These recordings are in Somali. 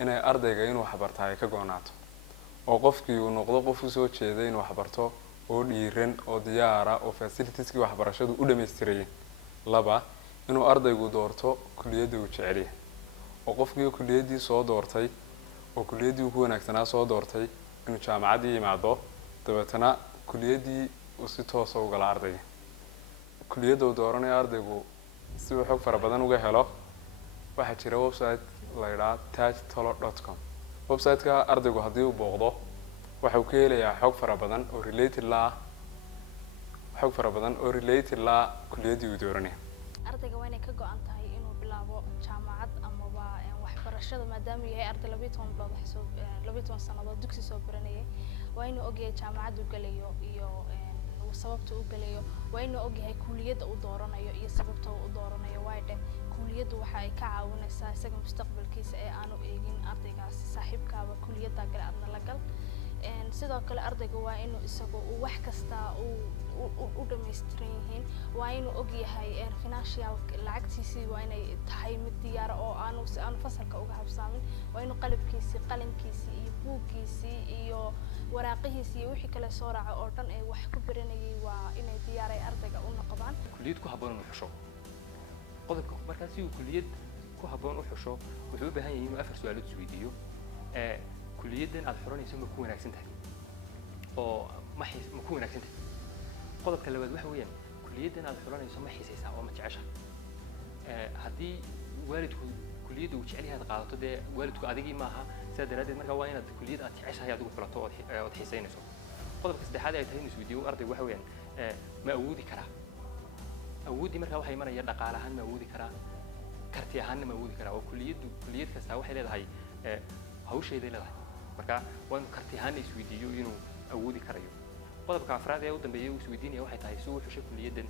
inay ardayga inuu waxbartaa ay ka go'naato oo qofkii uu noqdo qof u soo jeeday inuu waxbarto oo dhiiran oo diyaara oo facilitieski waxbarashadu u dhameystiray. laba inuu ardaygu doorto kulliyadda uu jecel yahay oo qofkii kulliyadii soo doortay oo kulliyadii ku wanaagsanaa soo doortay inuu jaamacadii yimaado dabeetana kulliyadii uu si toos ah u gala ardayga. kulliyadda uu dooranayo ardaygu si uu xog fara badan uga helo waxaa jira website la yiraahdo tajtolo.com. website-ka ardaygu haddii uu booqdo waxa uu ka helayaa xog fara badan oo related la kulliyadii uu dooranayo. ardayga waa inay ka go'an tahay inuu bilaabo jaamacad amaba waxbarashada maadaama yahay arday 12 sanadood dugsi soo baranayay waa inuu ogyahay jaamacad uu galayo iyo sababta uu galayo waa inuu ogyahay kulliyadda uu dooranayo iyo sababta uu dooranayo waayde kulliyaddu waxa ay ka caawinaysaa isaga mustaqbalkiisa ee aanu eegin ardaygaasi saaxiibkaaba kulliyadda gala adna la gal sidoo kale ardayga waa inuu isagu wax kasta u dhameystiran yihiin waa inuu ogyahay financial lacagtiisii waa inay tahay mid diyaar oo aanu fasalka uga habsaamin waa inuu qalabkiisii qalinkiisii iyo buuggiisii iyo waraaqihiisii iyo wixii kale soo raaca oo dhan ay wax ku baranayay waa inay diyaaray ardayga u noqdaan kulliyad ku habboon u xusho qodobka markaas uu kulliyad ku habboon u xusho wuxuu u baahan yahay inuu afar su'aalood isweydiiyo kulliyaddan aad xuranayso ma ku wanaagsan tahay oo ma ku wanaagsan tahay qodobka labaad waxa weeyaan kulliyaddan aad xuranayso ma xiisaysaa oo ma jeceshahay haddii waalidku kulliyadda uu jecel yahay aad qaadato dee waalidku adigii maaha sidaa daraaddeed markaa waa inaad kulliyad aad jeceshahay adigu xulato ood xiisaynayso qodobka saddexaad ay tahay inuu isweydiiyo ardaygu waxa weeyaan ma awoodi karaa awoodii markaa waxay imanaya dhaqaale ahaan ma awoodi karaa karti ahaanna ma awoodi karaa oo kulliyad kastaa waxay leedahay hawsheeday leedahay marka waa inuu karti ahaan isweydiiyo inuu awoodi karayo qodobka afraad ee u dambeeyay uu isweydiinaya waxay tahay si uu xushay kulliyaddan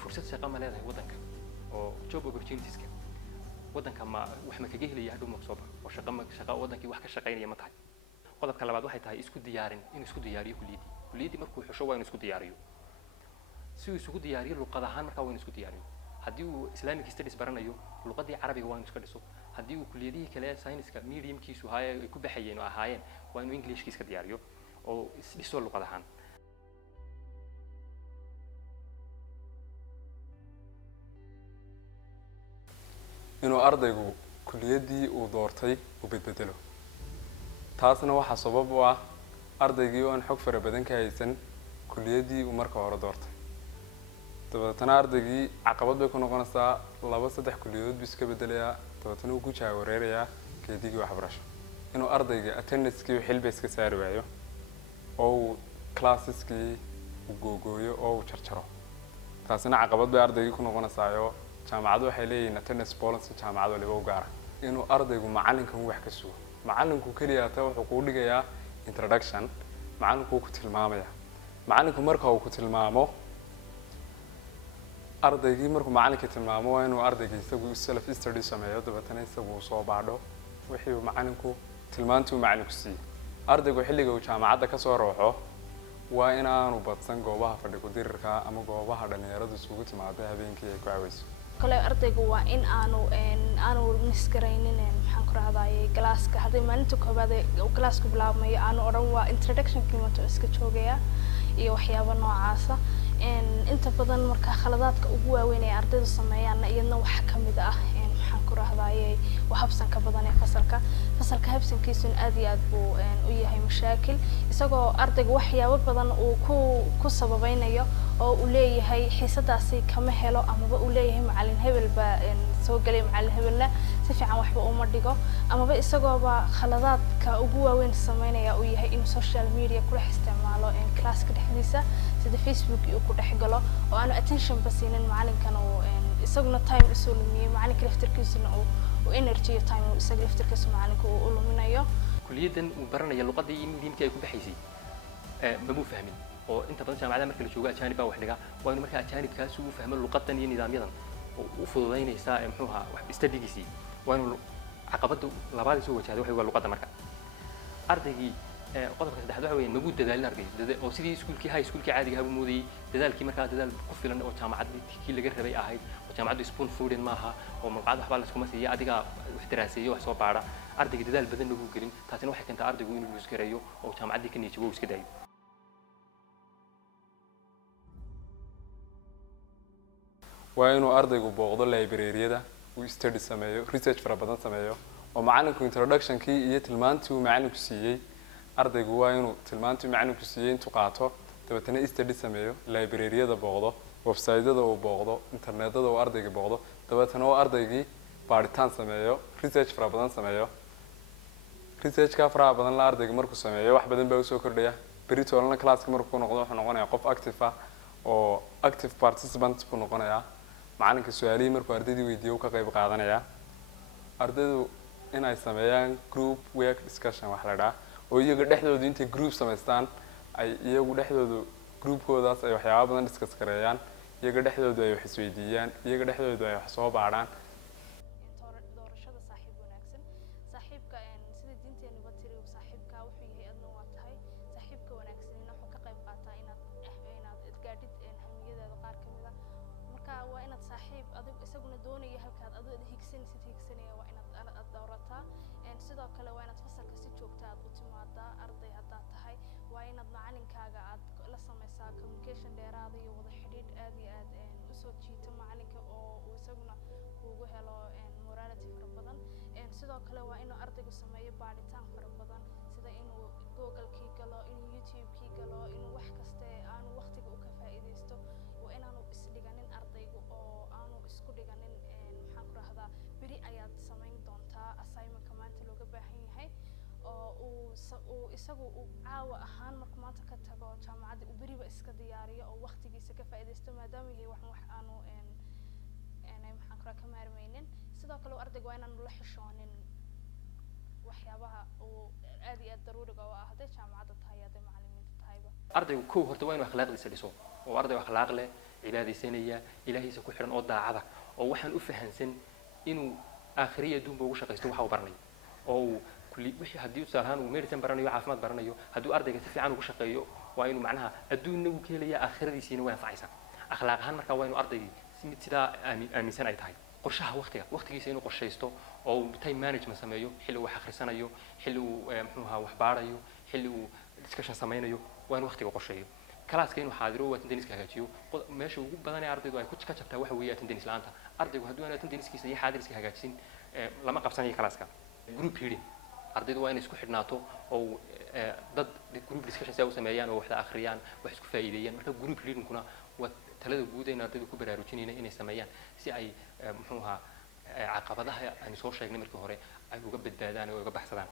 fursad shaqo ma leedahay waddanka oo job opportunitieska waddanka ma wax ma kaga helaya hadhow ma soo baxo oo shaqo waddankii wax ka shaqaynaya ma tahay qodobka labaad waxay tahay inuu isku diyaariyo kulliyadii markuu xusho waa inuu isku diyaariyo si uu isugu diyaariyo luqad ahaan markaa waa inuu isku diyaariyo haddii uu Islamic studies baranayo luqadii carabiga waa inuu iska dhiso haddii uu kulliyadihii kale sayniska mediumkiisu ay ku baxayeen oo ahaayeen waa inuu Englishkiisa diyaariyo oo isdhiso luqad ahaan inuu ardaygu kulliyadii uu doortay uu bedbedelo taasna waxa sabab u ah ardaygii oo aan xog fara badan ka haysan kulliyadii uu marka hore doortay dabeetana ardaygii caqabad bay ku noqonaysaa 2-3 kulliyadood buu iska bedelayaa dabeetana uu ku jaawareerayaa geedigii waxbarasho inuu ardayga attendance-kii xilba iska saari waayo oo uu classes-kii uu googooyo oo uu jarjaro taasina caqabad bay ardaygii ku noqonaysaa jaamacadu waxay leeyihiin attendance policy jaamacad waliba u gaara inuu ardaygu macalinkan wax ka sugo macalinku kaliya taa wuxuu ku dhigayaa introduction macalinku ku tilmaamaya macalinku marka uu ku tilmaamo ardaygii markuu macalinka tilmaamo waa inuu ardayga isagu self study sameeyo dabeetana isagu soo baadho wixii uu macalinku tilmaantii uu macalinku siiyay ardaygu xilliga uu jaamacadda ka soo rooxo waa inaanu badsan goobaha fadhi ku dirirka ama goobaha dhalinyaradu isugu timaado habeenkii ay ku caaweyso kale ardaygu waa in aanu misgaraynin maxaan ku raadayay galaaska haddii maalinta koobaad uu galaasku bilaabmayo aanu odhan waa introduction-kii maanta iska joogaya iyo waxyaabo noocaasa inta badan marka khaladaadka ugu waaweyn ee ardaydu sameeyaan iyadna wax ka mid ah maxaan ku raadayay habsanka badan ee fasalka habsankiisuna aad iyo aad buu u yahay mashaakil isagoo ardaygu waxyaabo badan uu ku sababaynayo oo uu leeyahay xiisadaasi kama helo amaba uu leeyahay macallin hebel baa soo galay macallin hebelna si fiican waxba uma dhigo amaba isagooba khaladaadka ugu waaweyn sameynaya uu yahay in social media kula isticmaalo classka dhexdiisa sida Facebook uu ku dhex galo oo aanu attention ba siinin macallinkan oo isaguna time usoo lumiyay macallinka laftirkiisuna uu energy iyo time isaga laftirkiisa macallinka uu luminayo kulliyadan uu baranayo luqadii mediumka ay ku baxaysay ma muu fahmin oo inta badan jaamacadaha marka la joogo ajaanib baa wax dhiga waa inuu markaa ajaanibkaasi uu fahmo luqadan iyo nidaamyadan oo u fududeynaysa muxuu ahaa wax studigiisii waa inuu caqabada labaad soo wajahdo waxa luqada marka ardaygii qodobka saddexaad waxa weeye nagu dadaalin ardayda oo sidii iskuulkii high schoolkii caadiga ahaa moodayay dadaalkii markaa dadaal ku filan oo jaamacaddii laga rabay ahayd oo jaamacaddu spoon fooded maaha oo malqacad waxbaa layskuma siiya adigaa wax daraaseeyo wax soo baadha ardayga dadaal badan nagu gelin taasina waxay keentaa ardaygu inuu luusgareeyo oo jaamacaddii ka niijibo uu iska daayo waa inuu ardaygu booqdo library-yada uu study sameeyo research fara badan sameeyo oo macallinku introduction-kii iyo tilmaantii uu macallinku siiyey ardaygu waa inuu tilmaantii macallinku siiyey intuu qaato dabeetana study sameeyo library-yada booqdo website-yada uu booqdo internet-yada uu ardayga booqdo dabeetana uu ardaygii baaritaan sameeyo research fara badan sameeyo research-ka faraha badan la ardayga markuu sameeyo wax badan baa usoo kordhaya beritoolana classka markuu noqdo wuxuu noqonayaa qof active ah oo active participant buu noqonayaa macallinka su-aalihii markuu ardaydii weydiiyo uu ka qayb qaadanayaa ardaydu in ay sameeyaan group work discussion wax la dhaha oo iyaga dhexdoodu intay group samaystaan ay iyagu dhexdoodu groupkoodaas ay waxyaaba badan discuss gareeyaan iyaga dhexdoodu ay wax isweydiiyaan iyaga dhexdoodu ay wax soo baadhaan doorashada saaxiib wanaagsan saaxiibka sida diinteenuba tiri saaxiibka wuxuu yahay adna waa tahay saaxiibka wanaagsanina wuxuu ka qayb qaataa inaad gaadhid hamiyadaada qaar ka mid ah marka waa inaad saaxiib adigu isaguna doonaya halkaad adigu higsanaya waa inaad doorataa sidoo kale waa inaad fasalka si joogta aad u timaadaa arday haddaad tahay waa inaad macalinkaaga aad la samaysaa communication dheeraada iyo wada xidhiidh aad iyo aad usoo jiito macalinka oo uu isaguna kuugu helo morality fara badan sidoo kale waa inuu ardaygu sameeyo baadhitaan fara badan sida inuu google-kii galo inuu youtube-kii galo inuu wax kaste aanu waqtiga u ka faa'iidaysto waa inaanu isdhiganin ardaygu oo aanu isku dhiganin maxaan ku rahdaa beri ayaad samayn doontaa assignment-ka maanta looga baahan yahay oo uu isagu uu caawa ahaan markuu maanta ka tago jaamacadda uu beriba iska diyaariyo oo waqtigiisa ka faa'iidaysto maadaama yahay wax aanu maxaan ku rahaa ka maarmaynin sidoo kale ardaygu waa inaanu la xishoonin waxyaabaha uu aad iyo aad daruuriga u ah hadday jaamacadda tahay hadday macallimiinta tahayba ardaygu kow horta waa inuu akhlaaqdiisa dhiso oo arday akhlaaq leh cibaadaysanaya ilaahiisa ku xiran oo daacada oo waxaan u fahansan inuu aakhiriya adduunba ugu shaqaysto waxa uu baranayo oo uu wixii haddii tusaale ahaan uu medicine baranayo caafimaad baranayo hadduu ardayga si fiican ugu shaqeeyo waa inuu macnaha adduunna uu ka helaya aakhiradiisiina way anfacaysaa akhlaaq ahaan markaa waa inuu ardaygii mid sidaa aaminsan ay tahay qorshaha waqtigiisa inuu qorshaysto oo uu time management sameeyo xilli uu wax akhrisanayo xilli uu muxuu ahaa wax baarayo xilli uu discussion samaynayo waa inuu waqtiga qorsheeyo kalaaska inuu xaadiro oo attendance hagaajiyo meesha ugu badan ee ardaydu ay ku ka jabtaa waxa weeye attendance la'aanta ardaygu hadduu aan attendance-kiisa iyo xaadirkiisa hagaajisin lama qabsanayo kalaaska group reading ardaydu waa inay isku xidhnaato oo dad group discussion si ay u sameeyaan oo waxda akhriyaan wax isku faa'iideeyaan marka group reading-kuna waa talada guud ee ardaydu ku baraarujinayna inay sameeyaan si ay muxuu ahaa caqabadaha aan soo sheegnay markii hore ay uga badbaadaan oo uga baxsadaan